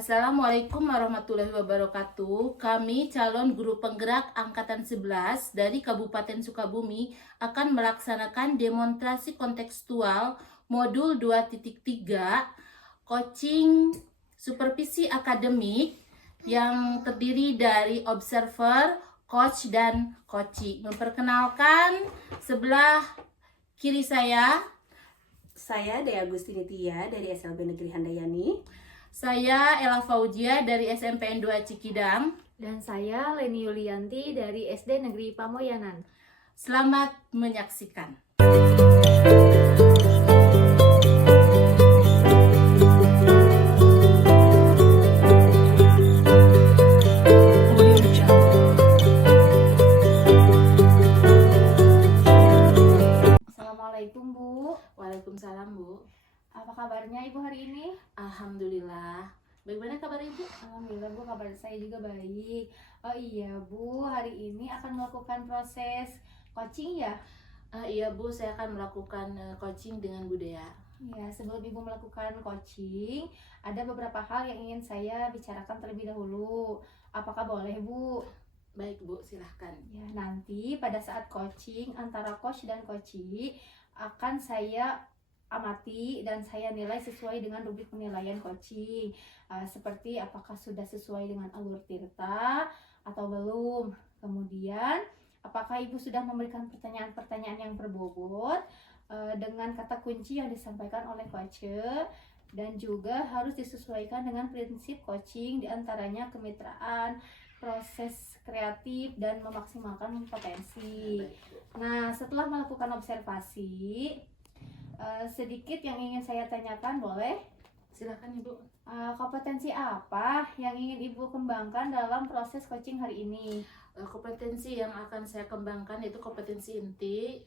Assalamualaikum warahmatullahi wabarakatuh. Kami calon guru penggerak Angkatan 11 dari Kabupaten Sukabumi akan melaksanakan demonstrasi kontekstual modul 2.3 coaching supervisi akademik yang terdiri dari observer, coach, dan coaching. Memperkenalkan sebelah kiri saya Dea Agustini Tia dari SLB Negeri Handayani. Saya Ella Fauzia dari SMPN 2 Cikidang. Dan saya Leni Yulianti dari SD Negeri Pamoyanan. Selamat menyaksikan. Assalamualaikum Bu. Waalaikumsalam Bu. Apa kabarnya Ibu hari ini? Alhamdulillah. Bagaimana kabar Ibu? Alhamdulillah Bu, kabar saya juga baik. Oh iya Bu, hari ini akan melakukan proses coaching ya? Iya Bu, saya akan melakukan coaching dengan Bu Dea. Ya, sebelum Ibu melakukan coaching, ada beberapa hal yang ingin saya bicarakan terlebih dahulu. Apakah boleh Bu? Baik Bu, silahkan. Ya, nanti pada saat coaching antara coach dan coachee akan saya amati dan saya nilai sesuai dengan rubrik penilaian coaching. Seperti apakah sudah sesuai dengan alur tirta atau belum. Kemudian apakah Ibu sudah memberikan pertanyaan-pertanyaan yang berbobot dengan kata kunci yang disampaikan oleh coach, dan juga harus disesuaikan dengan prinsip coaching, diantaranya kemitraan, proses kreatif, dan memaksimalkan potensi. Nah, setelah melakukan observasi, sedikit yang ingin saya tanyakan, boleh? Silahkan Ibu. Kompetensi apa yang ingin Ibu kembangkan dalam proses coaching hari ini? Kompetensi yang akan saya kembangkan itu kompetensi inti.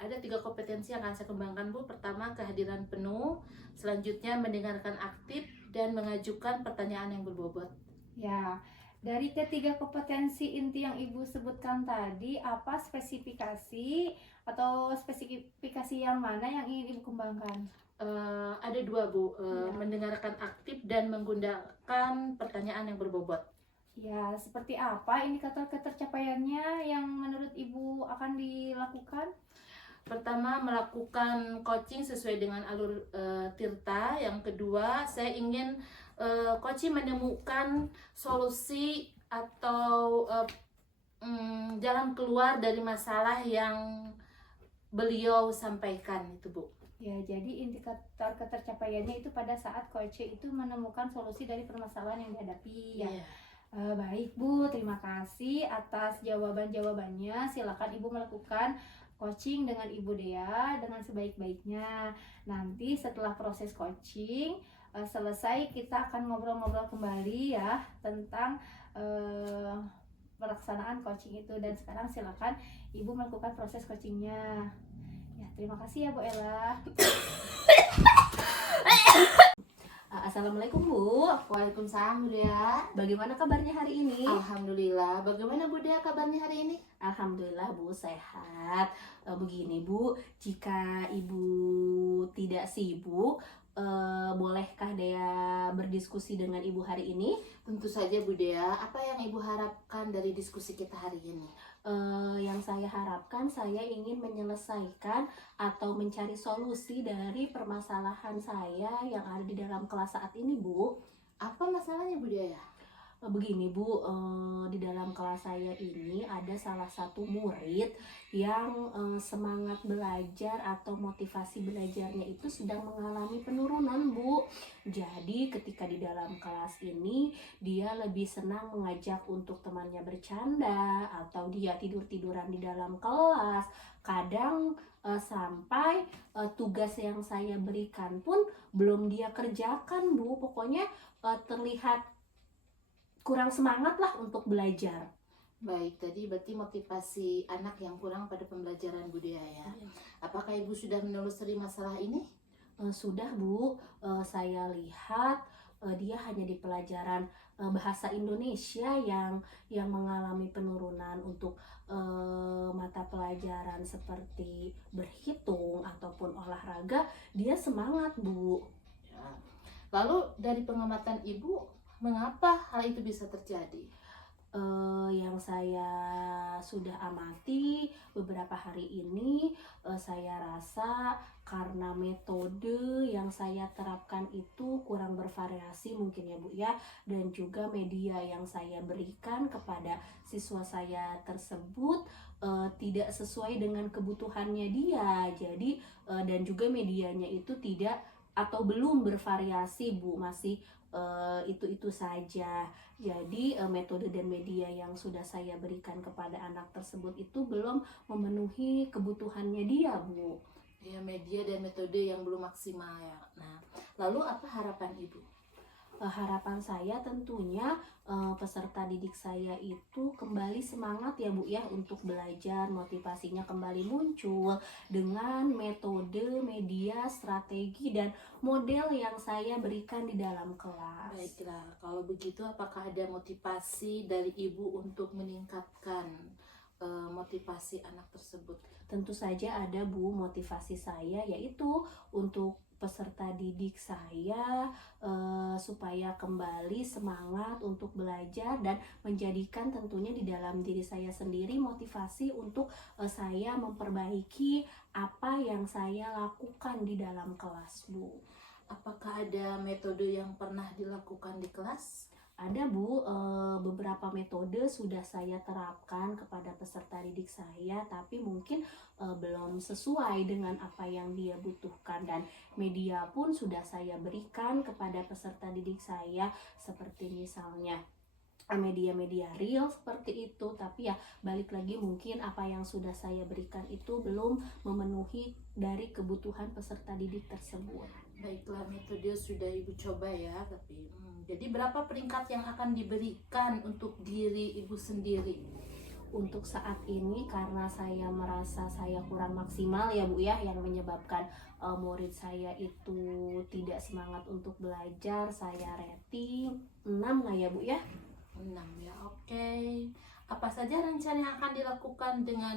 Ada 3 kompetensi yang akan saya kembangkan Bu. Pertama, kehadiran penuh. Selanjutnya, mendengarkan aktif dan mengajukan pertanyaan yang berbobot. Ya, dari ketiga kompetensi inti yang Ibu sebutkan tadi, apa spesifikasi atau spesifikasi yang mana yang ingin Ibu kembangkan? Ada 2 Bu, Ya. mendengarkan aktif dan menggunakan pertanyaan yang berbobot. Ya, seperti apa indikator ketercapaiannya yang menurut Ibu akan dilakukan? Pertama, melakukan coaching sesuai dengan alur tirta. Yang kedua, saya ingin coaching menemukan solusi atau jalan keluar dari masalah yang beliau sampaikan itu Bu. Ya, jadi indikator ketercapaiannya itu pada saat coach itu menemukan solusi dari permasalahan yang dihadapi. Ya. Iya. Baik Bu, terima kasih atas jawaban-jawabannya. Silakan Ibu melakukan coaching dengan Ibu Dea dengan sebaik-baiknya. Nanti setelah proses coaching selesai, kita akan ngobrol-ngobrol kembali ya tentang pelaksanaan coaching itu. Dan sekarang silakan Ibu melakukan proses coachingnya. Ya, terima kasih ya Bu Ella. Assalamualaikum Bu. Waalaikumsalam Bu Dea. Bagaimana kabarnya hari ini? Alhamdulillah. Bagaimana Bu Dea kabarnya hari ini? Alhamdulillah Bu, sehat. Begini Bu, jika Ibu tidak sibuk, bolehkah Dea berdiskusi dengan Ibu hari ini? Tentu saja Bu Dea. Apa yang Ibu harapkan dari diskusi kita hari ini? Yang saya harapkan, saya ingin menyelesaikan atau mencari solusi dari permasalahan saya yang ada di dalam kelas saat ini Bu. Apa masalahnya Bu Dea? Begini Bu, di dalam kelas saya ini ada salah satu murid yang semangat belajar atau motivasi belajarnya itu sedang mengalami penurunan Bu. Jadi ketika di dalam kelas ini dia lebih senang mengajak untuk temannya bercanda, atau dia tidur-tiduran di dalam kelas. Kadang sampai tugas yang saya berikan pun belum dia kerjakan Bu. Pokoknya terlihat kurang semangat lah untuk belajar. Baik, tadi berarti motivasi anak yang kurang pada pembelajaran Bu Dea ya. Apakah Ibu sudah menelusuri masalah ini? Sudah Bu, saya lihat dia hanya di pelajaran bahasa Indonesia yang mengalami penurunan. Untuk mata pelajaran seperti berhitung ataupun olahraga dia semangat Bu. Ya. Lalu dari pengamatan Ibu, mengapa hal itu bisa terjadi? Yang saya sudah amati beberapa hari ini, saya rasa karena metode yang saya terapkan itu kurang bervariasi mungkin ya Bu ya, dan juga media yang saya berikan kepada siswa saya tersebut tidak sesuai dengan kebutuhannya dia. Jadi dan juga medianya itu tidak atau belum bervariasi Bu, masih itu-itu saja. Jadi metode dan media yang sudah saya berikan kepada anak tersebut itu belum memenuhi kebutuhannya dia, Bu. Ya, media dan metode yang belum maksimal ya. Nah, lalu apa harapan Ibu? Harapan saya tentunya peserta didik saya itu kembali semangat ya Bu ya untuk belajar, motivasinya kembali muncul dengan metode, media, strategi dan model yang saya berikan di dalam kelas. Baiklah, kalau begitu apakah ada motivasi dari Ibu untuk meningkatkan motivasi anak tersebut? Tentu saja ada Bu, motivasi saya yaitu untuk peserta didik saya supaya kembali semangat untuk belajar dan menjadikan tentunya di dalam diri saya sendiri motivasi untuk saya memperbaiki apa yang saya lakukan di dalam kelas, Bu. Apakah ada metode yang pernah dilakukan di kelas? Ada Bu, beberapa metode sudah saya terapkan kepada peserta didik saya, tapi mungkin belum sesuai dengan apa yang dia butuhkan, dan media pun sudah saya berikan kepada peserta didik saya, seperti misalnya media-media real seperti itu, tapi ya balik lagi mungkin apa yang sudah saya berikan itu belum memenuhi dari kebutuhan peserta didik tersebut. Baiklah, metode sudah Ibu coba ya, tapi jadi berapa peringkat yang akan diberikan untuk diri Ibu sendiri? Untuk saat ini karena saya merasa saya kurang maksimal ya Bu ya, yang menyebabkan murid saya itu tidak semangat untuk belajar, saya rating 6 lah ya Bu ya. 6 ya, oke. Apa saja rencana yang akan dilakukan dengan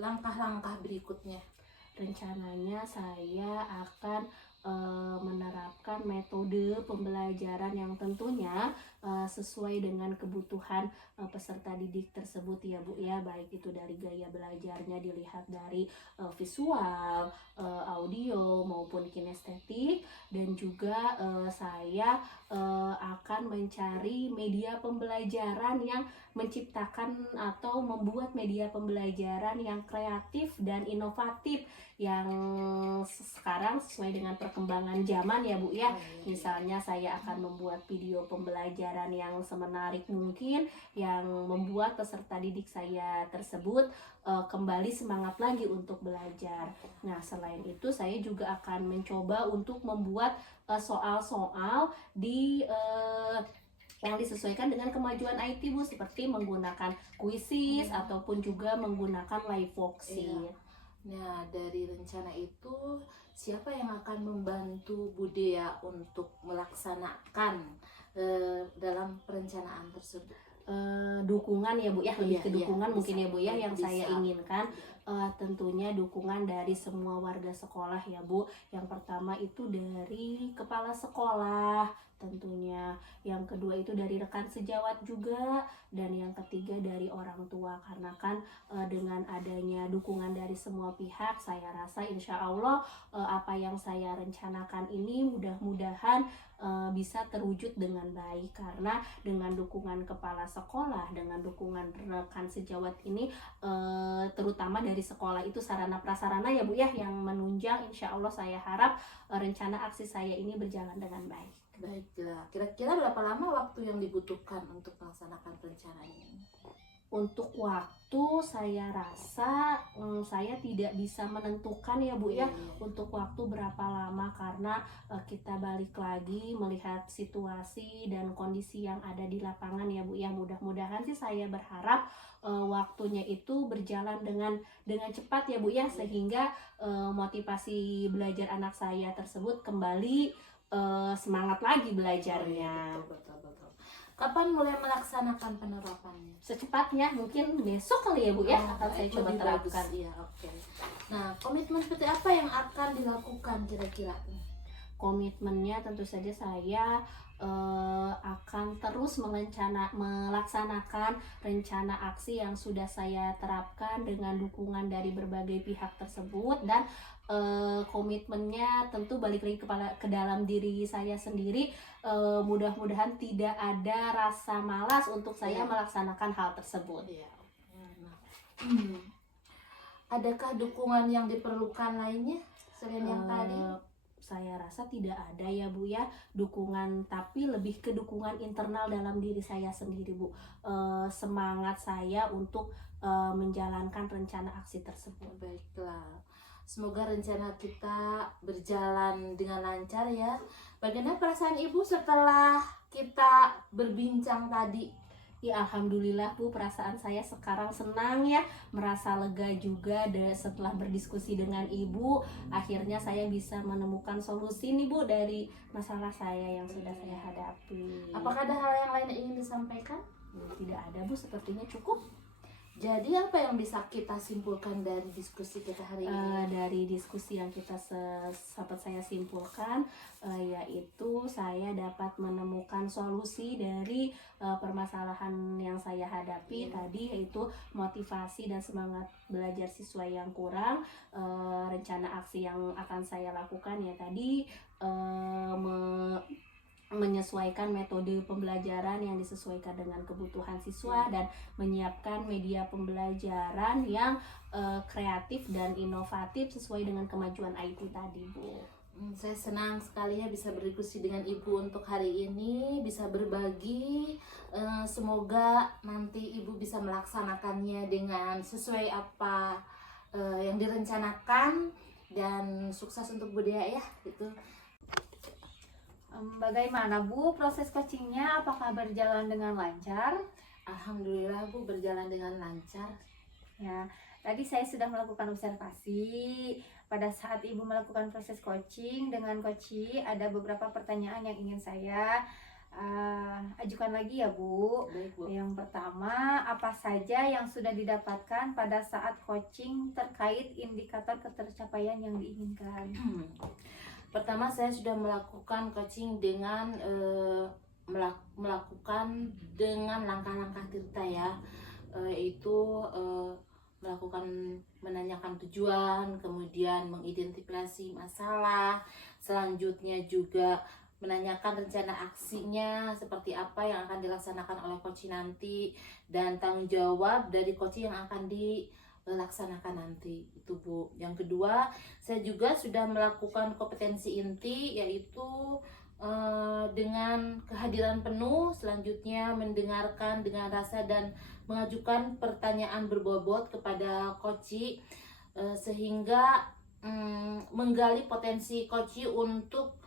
langkah-langkah berikutnya? Rencananya saya akan menerapkan metode pembelajaran yang tentunya sesuai dengan kebutuhan peserta didik tersebut ya Bu ya, baik itu dari gaya belajarnya dilihat dari visual, audio maupun kinestetik, dan juga saya akan mencari media pembelajaran yang menciptakan atau membuat media pembelajaran yang kreatif dan inovatif yang sekarang sesuai dengan perkembangan zaman ya Bu ya. Misalnya saya akan membuat video pembelajaran yang semenarik mungkin, yang membuat peserta didik saya tersebut kembali semangat lagi untuk belajar. Nah, selain itu saya juga akan mencoba untuk membuat soal-soal di yang disesuaikan dengan kemajuan IT Bu, seperti menggunakan quizzes ataupun juga menggunakan live voxing. Nah, dari rencana itu siapa yang akan membantu Bude ya untuk melaksanakan dalam perencanaan tersebut? Dukungan ya Bu ya, lebih ke dukungan mungkin ya Bu ya yang bisa. saya inginkan. Tentunya dukungan dari semua warga sekolah ya Bu. Yang pertama itu dari kepala sekolah tentunya, yang kedua itu dari rekan sejawat juga, dan yang ketiga dari orang tua. Karena kan dengan adanya dukungan dari semua pihak, saya rasa insya Allah apa yang saya rencanakan ini mudah-mudahan bisa terwujud dengan baik. Karena dengan dukungan kepala sekolah, dengan dukungan rekan sejawat ini, terutama dari sekolah itu sarana prasarana ya Bu ya yang menunjang, insya Allah saya harap rencana aksi saya ini berjalan dengan baik. Baiklah, kira-kira berapa lama waktu yang dibutuhkan untuk melaksanakan rencana ini? Untuk waktu saya rasa saya tidak bisa menentukan ya Bu ya, untuk waktu berapa lama, karena kita balik lagi melihat situasi dan kondisi yang ada di lapangan ya Bu ya. Mudah-mudahan sih saya berharap waktunya itu berjalan dengan cepat ya Bu ya, sehingga motivasi belajar anak saya tersebut kembali semangat lagi belajarnya. Betul. Kapan mulai melaksanakan penerapannya? Secepatnya, mungkin besok kali ya Bu ya, akan saya coba terapkan. Iya, oke. Nah, komitmen seperti apa yang akan dilakukan kira-kira? komitmennya tentu saja saya akan terus melaksanakan rencana aksi yang sudah saya terapkan dengan dukungan dari berbagai pihak tersebut, dan komitmennya tentu balik lagi ke dalam diri saya sendiri. Mudah-mudahan tidak ada rasa malas untuk saya melaksanakan hal tersebut. Iya. Adakah dukungan yang diperlukan lainnya selain yang tadi? Saya rasa tidak ada ya Bu ya dukungan, tapi lebih ke dukungan internal dalam diri saya sendiri Bu. Semangat saya untuk menjalankan rencana aksi tersebut. Baiklah, semoga rencana kita berjalan dengan lancar ya. Bagaimana perasaan Ibu setelah kita berbincang tadi? Ya alhamdulillah Bu, perasaan saya sekarang senang ya, merasa lega juga setelah berdiskusi dengan Ibu. Akhirnya saya bisa menemukan solusi nih Bu dari masalah saya yang sudah saya hadapi. Apakah ada hal yang lain yang ingin disampaikan? Tidak ada Bu, sepertinya cukup. Jadi apa yang bisa kita simpulkan dari diskusi kita hari ini? Dari diskusi yang sempat saya simpulkan, yaitu saya dapat menemukan solusi dari permasalahan yang saya hadapi tadi, yaitu motivasi dan semangat belajar siswa yang kurang. Rencana aksi yang akan saya lakukan ya tadi menyesuaikan metode pembelajaran yang disesuaikan dengan kebutuhan siswa dan menyiapkan media pembelajaran yang kreatif dan inovatif sesuai dengan kemajuan IT tadi Bu. Saya senang sekali ya bisa berdiskusi dengan Ibu untuk hari ini, bisa berbagi. Semoga nanti Ibu bisa melaksanakannya dengan sesuai apa yang direncanakan, dan sukses untuk budaya ya itu. Bagaimana Bu proses coachingnya, apakah berjalan dengan lancar? Alhamdulillah Bu, berjalan dengan lancar. Ya, tadi saya sudah melakukan observasi. Pada saat Ibu melakukan proses coaching dengan coachi, ada beberapa pertanyaan yang ingin saya ajukan lagi ya Bu. Baik Bu. Yang pertama, apa saja yang sudah didapatkan pada saat coaching terkait indikator ketercapaian yang diinginkan? Pertama, saya sudah melakukan coaching dengan melakukan dengan langkah-langkah Tirta ya, yaitu melakukan menanyakan tujuan, kemudian mengidentifikasi masalah, selanjutnya juga menanyakan rencana aksinya seperti apa yang akan dilaksanakan oleh coach nanti, dan tanggung jawab dari coach yang akan dilaksanakan nanti itu Bu. Yang kedua, saya juga sudah melakukan kompetensi inti, yaitu dengan kehadiran penuh, selanjutnya mendengarkan dengan rasa dan mengajukan pertanyaan berbobot kepada coach, sehingga menggali potensi coach untuk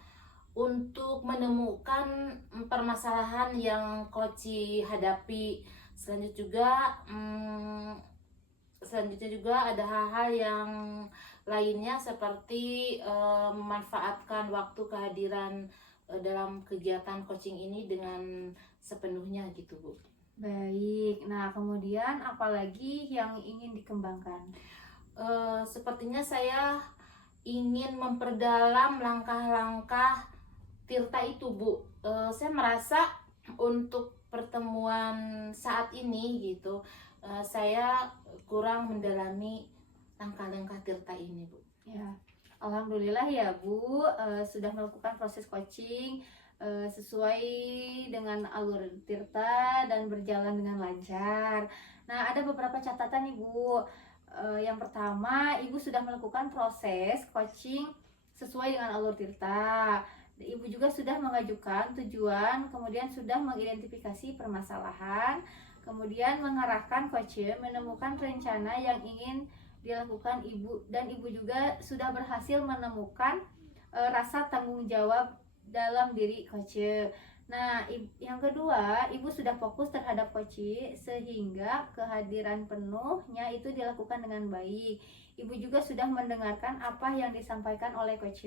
menemukan permasalahan yang coach hadapi. Selanjutnya juga ada hal-hal yang lainnya seperti memanfaatkan waktu kehadiran dalam kegiatan coaching ini dengan sepenuhnya gitu Bu. Baik, nah kemudian apalagi yang ingin dikembangkan? Sepertinya saya ingin memperdalam langkah-langkah Tirta itu Bu. Saya merasa untuk pertemuan saat ini gitu, saya kurang mendalami langkah-langkah Tirta ini Bu. Ya, alhamdulillah ya Bu, sudah melakukan proses coaching sesuai dengan alur Tirta dan berjalan dengan lancar. Nah, ada beberapa catatan nih Bu. Yang pertama, Ibu sudah melakukan proses coaching sesuai dengan alur Tirta. Ibu juga sudah mengajukan tujuan, kemudian sudah mengidentifikasi permasalahan, kemudian mengarahkan coach menemukan rencana yang ingin dilakukan Ibu, dan Ibu juga sudah berhasil menemukan rasa tanggung jawab dalam diri coach. Nah, yang kedua, Ibu sudah fokus terhadap coach sehingga kehadiran penuhnya itu dilakukan dengan baik. Ibu juga sudah mendengarkan apa yang disampaikan oleh coach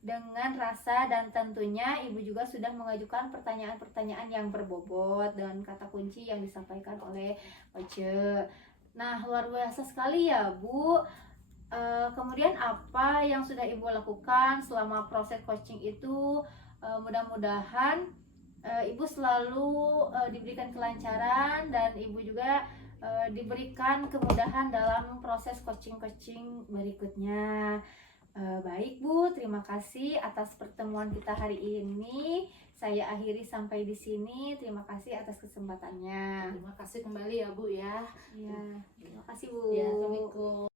dengan rasa, dan tentunya Ibu juga sudah mengajukan pertanyaan-pertanyaan yang berbobot dan kata kunci yang disampaikan oleh coach. Nah, luar biasa sekali ya Bu. Kemudian apa yang sudah Ibu lakukan selama proses coaching itu? Mudah-mudahan Ibu selalu diberikan kelancaran dan Ibu juga diberikan kemudahan dalam proses coaching-coaching berikutnya. Baik Bu, terima kasih atas pertemuan kita hari ini. Saya akhiri sampai di sini. Terima kasih atas kesempatannya. Terima kasih kembali ya Bu ya. Ya, terima kasih Bu. Ya, Assalamualaikum.